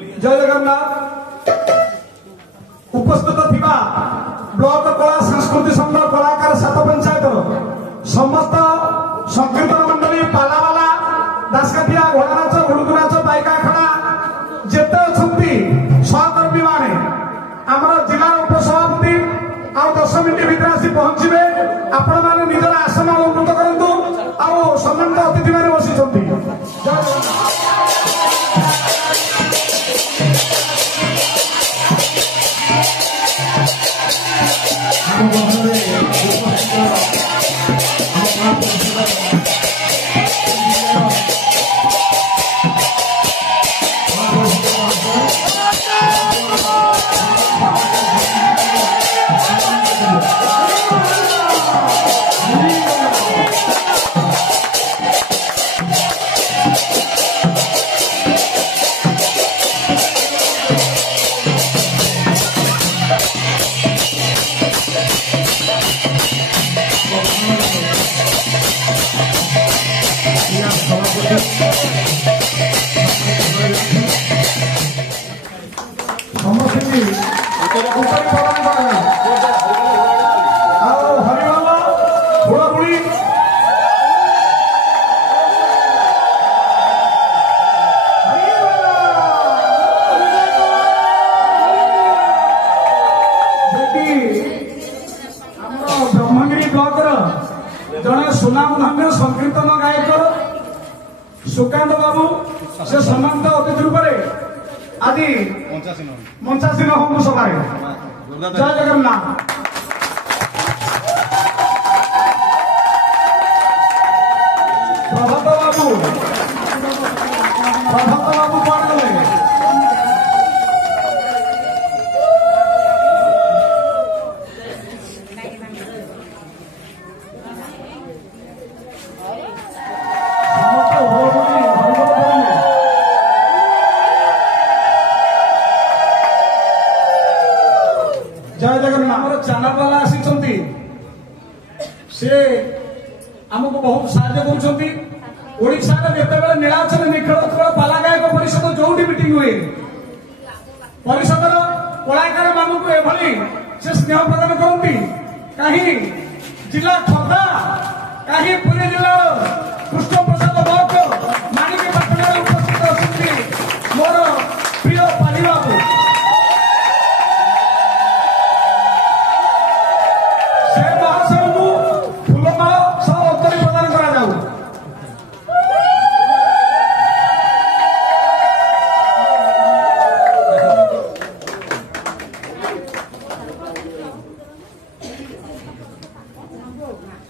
जय जगन्नाथ उपस्थित थिबा ब्लॉक कला संस्कृति संघ कलाकार सात पंचायत समस्त संकीर्तन मंडली पालावाला दासकाठिया घोड़ा नाच घुड़ुकु नाच बाइका खड़ा जेते अछंती सहकर्मी माने हमर जिला उपसभापति आ 10 मिनिट भितर आसी पहुंचबे आपण माने निजर आसन अलंकृत करंतु आ सम्मानित अतिथि माने बसिछंती जड़े सुनामधन्य संकीर्तन गायक सुकांत बाबू से सम्मानित अतिथि रूप आज मंचासीन होम सभा जय जगन्नाथ प्रभात बाबू कौन गले जय जगन्नाथ चैनल वाला आसी से आमको बहुत साहाय्य कर जिते नीलाचल निखिल उत्कल पाला गायक परिषद जो मीटिंग हुए परिषदर कलाकार मानक एभली से स्नेह प्रदान करती कहीं जिला खोर्धा कहीं पुरी जिलार कृष्ण प्रसाद बौद्ध माणिक पाटना उपस्थित अच्छी मोर प्रिय पाली बाबू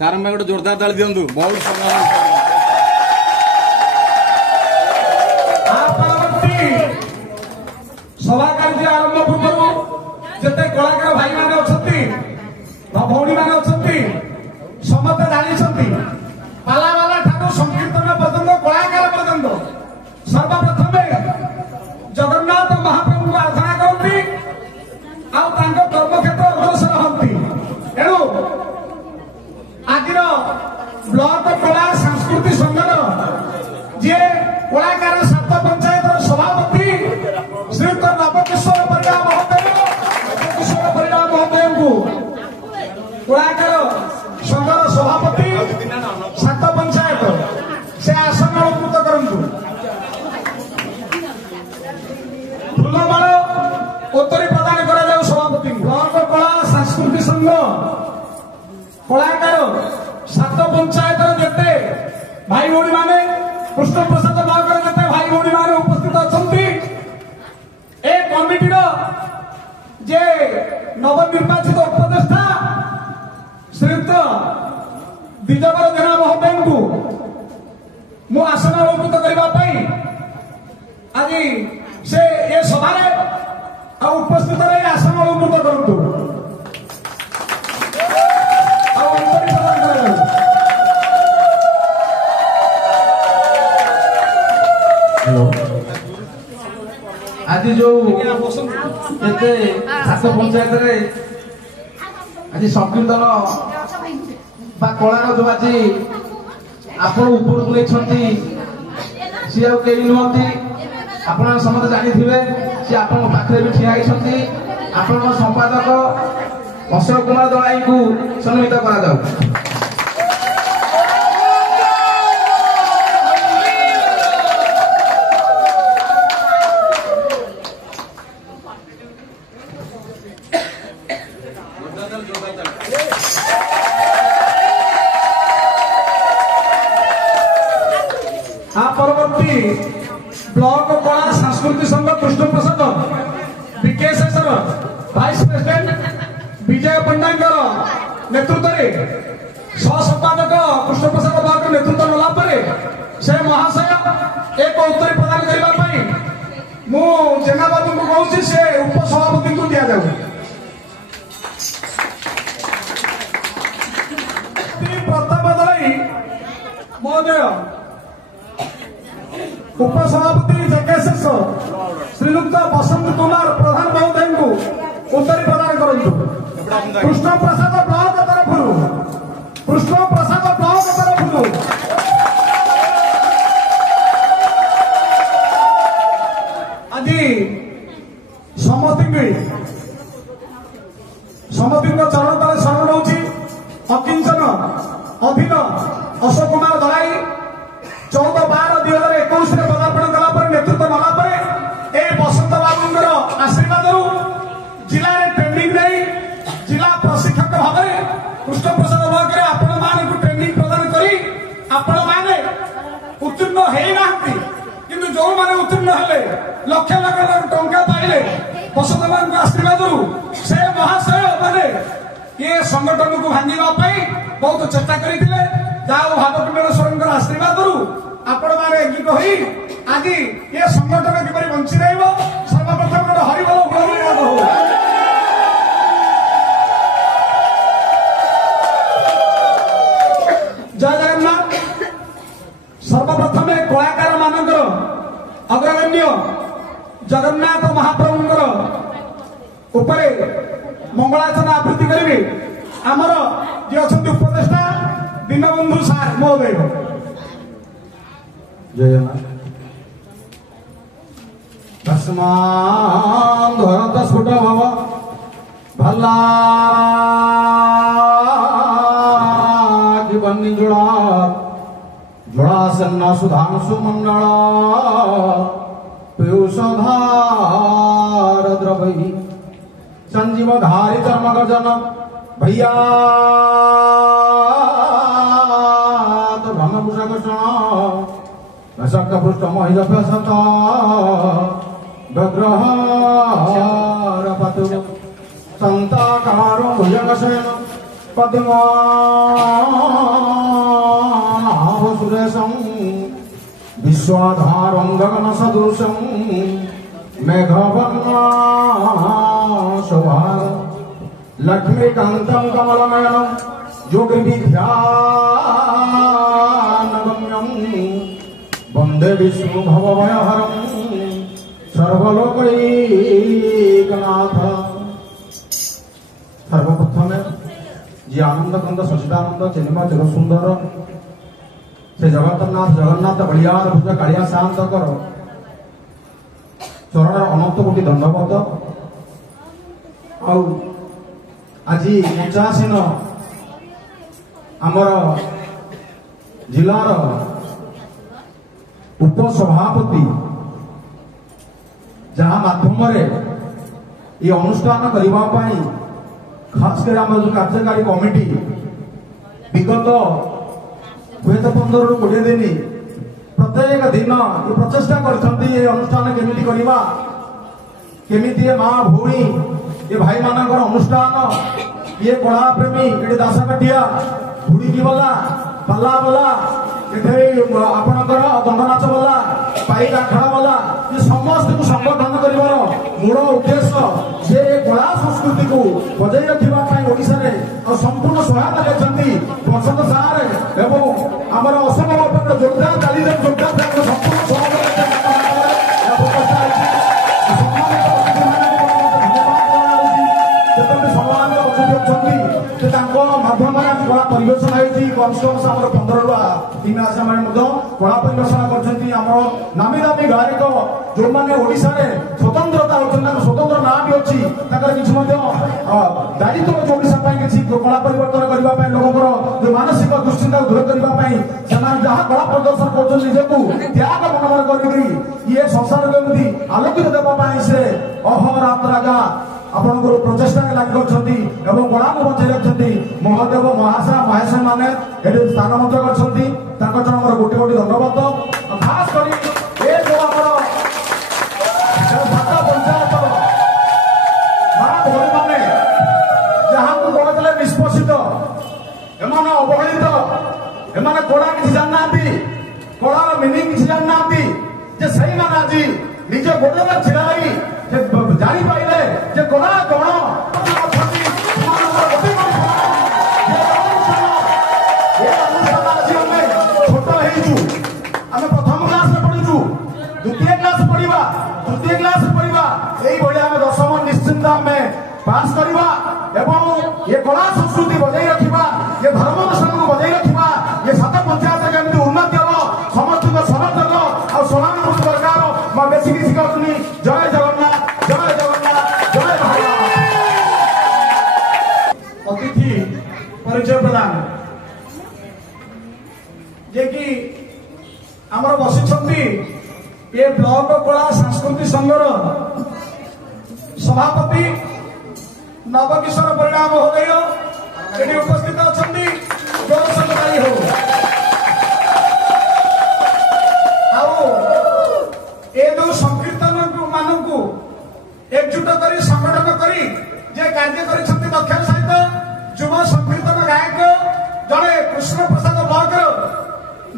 कारण में गोटे जोरदार ताली दिंतु बहुत सभा कार्य आरंभ पूर्व जिते कलाकार भाई मैंने अच्छा भौणी मैंने अच्छा समस्त जानी पालावाला ठाकुर संकीर्तन पर्यटन कलाकार पर्यटन सर्वप्रथम जगन्नाथ महाप्रभु को आराधना करती कर्मक्षेत्र अग्रसर हमें एणु आज ब्लॉक कला संस्कृति संघर जे कलाकार सात पंचायत सभापति श्रीयुक्त नवकिशोर परिड़ा महोदय को कलाकार संघर सभापति सात पंचायत से आसन अलंकृत करंतु फूलमाल उत्तरी प्रदान करा सभापति ब्लॉक कला संस्कृति संघ कलाकार सात पंचायत जिते भाई भौणी माने कृष्ण प्रसाद बागर जिते भाई भौणी माने उपस्थित अच्छा ए कमिटीर जे नवनिर्वाचित उपदेष्टा श्रीयुक्त विजयवर जेना महोदय को मु आसन अलंकृत करने आज से ए सभा उपस्थित रही आसन अलंकृत करतु आज जो सात पंचायत आज संकीर्तन कलार जो आज आप ऊपर को नहीं सी कई नुहति ଆପଣ ସମସ୍ତେ ଜାଣିଥିବେ ସେ ଆପଣଙ୍କ ପାଖରେ ବି ଠିଆ ହେଇଛନ୍ତି। ଆପଣଙ୍କ ସମ୍ପାଦକ ଅଶୋକ କୁମାର ଦଳାଇଙ୍କୁ ସମ୍ମାନିତ କରାଯାଉ। परवर्ती ब्लॉक कला सांस्कृतिक संघ कृष्ण प्रसाद विकेशेश्वर भाइस प्रेसिडेंट विजय पंडा नेतृत्व में सह संपादक कृष्ण प्रसाद ब्लॉक नेतृत्व नेला परे से महाशय एक उत्तर प्रदान करने मु जेना बाबू को कहूँ से उपसभापति को दिया जाऊ। प्रताप दलाई महोदय उपसभापति जगेश श्रीयुक्त बसंत कुमार प्रधान महोदय को उत्तरी प्रदान करूँ। कृष्ण प्रसाद ब्लॉक तरफ कृष्ण प्रसाद ब्लॉक तरफ आज समति चरण तले शरण रही अकिंचन अधीन अशोक कुमार दलाई 14/12/2021 पदार्पण कला नेतृत्व नाला बसंत बाबूर आशीर्वाद जिले में ट्रेनिंग नहीं जिला प्रशिक्षक भाव कृष्ण प्रसाद ब्लॉक में आपण मान ट्रेनिंग प्रदान करी आपण माने उत्तीर्ण होना किंतु जो माने उत्तीर्ण हेले लक्ष लक्ष टंका पाइले बसंत बाबू आशीर्वाद से महाशय माने ये संगठन को भांगा बहुत चेष्टा करते भावकुंडेश्वर आशीर्वाद आपण मैंने एकजुट हो आज ये संगठन किपर बंची रही सर्वप्रथम गोटे हरिबल उलनाद हो। जय जगन्नाथ। सर्वप्रथम कलाकार मानकर अग्रगण्य जगन्नाथ महाप्रभुंर उपरे मंगलाचरण आवृत्ति करेंगे आमर जी अच्छा उपदेष्टा दीनबंधु सार महोदय। जय जगन्नाथ। तस्मात् धरत स्फुट भव भल्ला जीवनी जुड़ा जुड़ा सन्ना सुधांशु मंडल पीयूषधार द्रवही संजीव धारी चर्म गर्जन भैया तो भंगभूषण शक्तपृष्ठ महिषत विग्रह पतु संताकारो भुजगशयन पद्मानाभ सुरेशं विश्वाधारं गगन सदृशं मेघवर्णा शोभार लक्ष्मीकान्तं कमलनयनं योगिविद्यानगम्यं वंदे विष्णु भवभयहरं सर्वलोकैकनाथ। सर्वप्रथमे जी आनंद कंद सचिदानंद चिन्मा चिर सुंदर से जगन्नाथ जगन्नाथ बलियार भुज कालिया शांत कर चरण अनंत कोटि दंडवत आज उच्चासीन आमर जिलार उपसभापति जहाँ माध्यम ये अनुष्ठान करने खास कर आम जो कार्यकारी कमिटी विगत हुए 15 ରୁ 20 दिन प्रत्येक दिन ये प्रचेषा कर अनुष्ठान केमिति करवा केमिति माँ भौणी ये भाई मानकर अनुष्ठान ये कला प्रेमी ये दासकाठिया हुड़की वाला पाला वाला आपणकर दंडनाच वाला पाइक आखड़ा वाला ये समस्त को संगठन कर मूल उद्देश्य जे कला संस्कृति को बजाई रखा संपूर्ण सहायता देते बसंत सार एवं आमर असम जोरदार ताली जोरदार संपूर्ण माध्यम कला परिवेशन कम से कम 15 ରୁ 3 ମାସ कला परिवेषण करछंती हमरो नामी दामी गायक जो माने ओडिसा रे स्वतंत्रता होछन स्वतंत्र नाम भी अछि ताकर किछ मध्ये दायित्व जो ओडिसा पय किछ कला परिवर्तन करबा पय लोककर जो मानसिक दुश्चिंता दूर करबा पय समान जहा कला प्रदर्शन करछन निजकु त्याग मनमन करबी ये संसार केमती आलोकित देबा पय से अहोरात्र राजा आपण प्रचेषा लगी कला को बचाई रखते महादेव महाशय महेश मैंने स्थान कर गोटे गोटे धन्यवाद खास कर पंचायत भरी मैंने जहाँ को कहते निष्पोषित एम अवहेलित एम कला किसी जानना कलार मिनिंग किसी जानना से आज निज गोड़े छिड़ा जानी पाइले जे कला कौन छोट प्रथम क्लास पढ़ु द्वितीय क्लास पढ़ा तृतीय क्लास पढ़ा यही दशम निश्चिंत आम पास करवा एवं ये कला संस्कृति बजाई रखा ये धर्म अनुष्ठान को बजाई रखा ये सात पंचायत केमती उन्नति हम समस्त समर्थक और समान सरकार मैं बेसिक शिखाऊनी जय जगन्नाथ जय जगन्नाथ जय भारत। अतिथि परिचय प्रदान जे कि आमर बसी ये ब्लॉक कला सांस्कृतिक संघर सभापति नवकिशोर परिणा महोदय ये उपस्थित अच्छा हो ए जो संकीर्तन मानू एकजुट कर संगठन करी जे कार्य कर दक्षर सहित युव संकीर्तन गायक जड़े कृष्ण प्रसाद ब्लॉक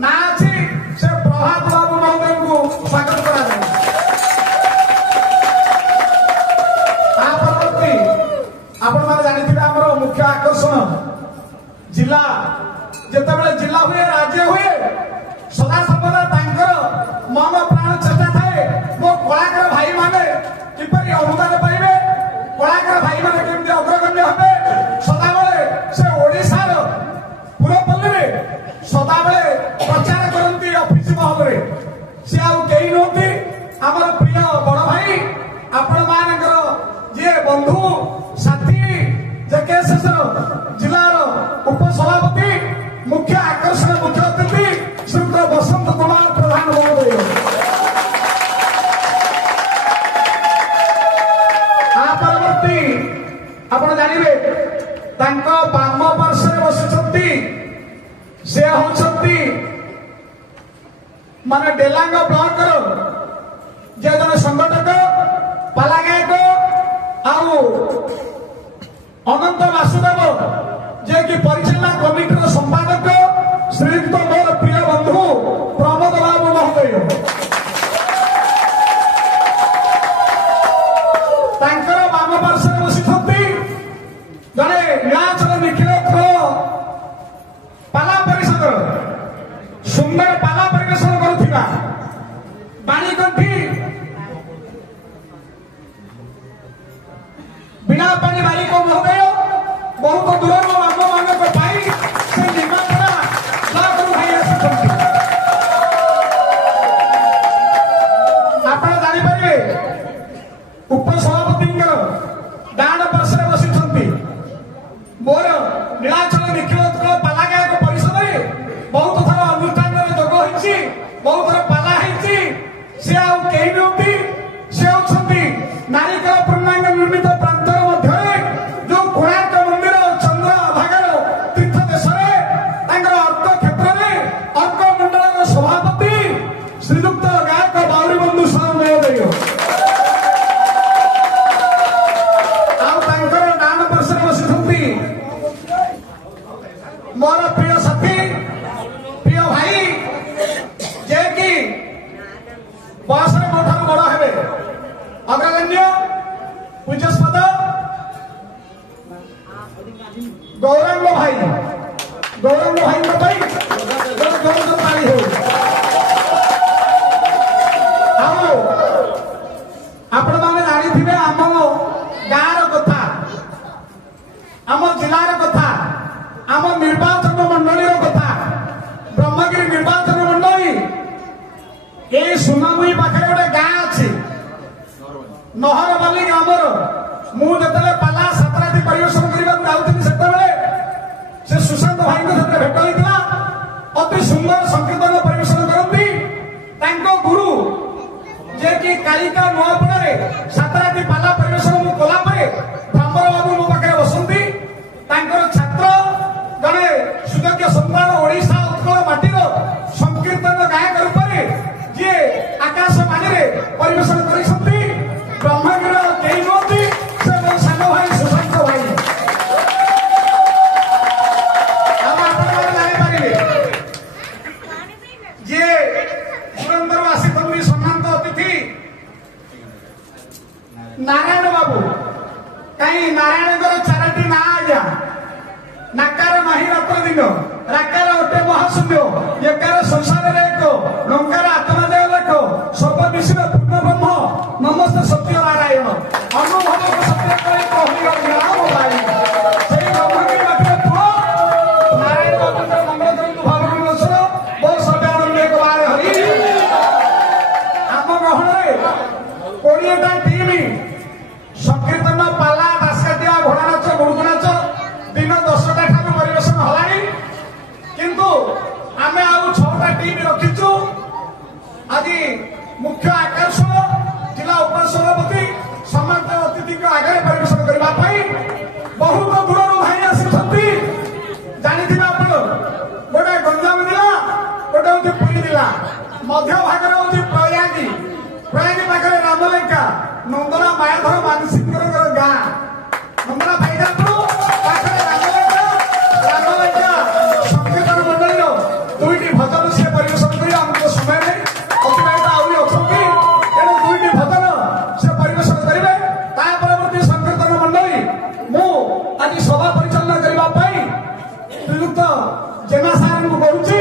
ना अच्छी से प्रभात बाबू महोदय को स्वागत करा परवर्ती आपण मैंने जानी आम मुख्य आकर्षण जिला जिते जिला हुए राज्य हुए सदा सर्वदा मन प्राण चेष्टा थाए मो कलाकार भाई माने किपरि अनुदान पाइबे कलाकार भाई माने केमती अग्रगण्य हेबे सदा बेले से ओडिसार पुरपल्ली में सदा बेले प्रचार करती ऑफिस महल रे से आउ केही नोती हमर प्रिय बड़ भाई आपण मानकर जे बंधु साथी जे केशेश्वर जिलार उपसभापति मुख्य आकर्षण मुख्य अतिथि श्रीयुत बसंत कुमार प्रधान महोदय परवर्ती आपण जानवे बाम पार्श्वे बसी से होती माने डेलांग ब्लॉक जे जन संगठक पाला गायक आउ अनंत वासुदेव जे कि परिचालना कमिटर संपादक श्रीयुक्त मोर प्रिय बंधु प्रमोद बाबू महोदय बाम पार्श्वे बसी जड़े नीलाचल निखिल पाला परिषद सुंदर पाला परिवेशन करुवा बाणीकंठी बीणा पाणी मालिक महोदय बहुत दूर आम मान से निमापड़ा भाई आप जानीपारे उपसभापति डाण पार्श्वे बसी मोर नीलाचल निखिल पाला गायक परिषद में बहुत थर अनुष्ठान जोग होती बहुत थर पाला होती से आउती से होती नारिकेल पूर्णांग निर्मित प्रांतर मध्य जो कोणार्क मंदिर चंद्र भागर तीर्थ देश अर्क क्षेत्र में अर्क मंडल सभापति श्रीयुक्त गायक बाउरी बंधु साहब महोदय डाण पार्श्वे बसी मोर प्रिय साथी प्रिय भाई जे कि बयस मोठार बड़ हे अग्रगण्य पूज्यस्पद गौरंग भाई आपण मैंने जानी आम गाँव कथा आम जिलार कथा आम निर्वाचन मंडली कथा ब्रह्मगिरी निर्वाचन मंडली लहरबाली ग्रामर मुझे पाला सातराती परिवेशन करने जाऊँगी से सुशांत भाई सहित भेट होता अति सुंदर संकीर्तन परिवेशन करती गुरु जे कि कालिका नुआपड़े सातराती पाला परिवेशन कला भ्रमर बाबू मो पाखे बसती छात्र जड़े सुयोग्य सम्मान ओडिशा उत्कल माटीर संकीर्तन गायक रूप में जी आकाश बाणी परिवेशन कर ब्रह्मगिर कई नुहति से मो सान भाई सुशांत भाई जापारे जी पुरंदर आसी सम्मानित अतिथि नारायण बाबू कहीं नारायण चारोटी ना आज्ञा नाकार माही रात्र दिन राकार अटे महाशून्य एकार संसार एक लंकार आत्मादेव लेख सर्व विश्व पूर्ण ब्रह्म नमस्ते सत्य नारायण अनुभव सत्य नारायण बाबू मंगल भाव बहुत सत्यानंद एक बार हरि आम गहन 20टा टीम संकीर्तन पाला दासकाटिया घोड़ा नाच गुड़गु नाच दिन 10टा ठार परिवेशन हलानी किंतु आमे आउ 6टा टीम रखिचु आज मुख्य आकर्षण जिला उपसभापति सम्मानित अतिथि आगे परिवेशन करने बहुत दूर भाई आसी जानी आप गोटे गंजाम जिला गोटे हूँ पुरी जिला मध्य भाग हूँ प्रयागी प्रयागी पाखे रामलेखा नंदना मायाधर मानसिंह गाँ नंदना भाईजापुर पाखे रामलेखा संकीर्तन मंडल 2टी भजन से परिवेशन कर आमको समय नहीं अतिबाहित आहरी अच्छी तेणु 2टी भजन से परिवेशन करेंगे परवर्ती संकीर्तन मंडल मु आज सभा परिचालना करने श्रीयुक्त जेना सार को कहूँ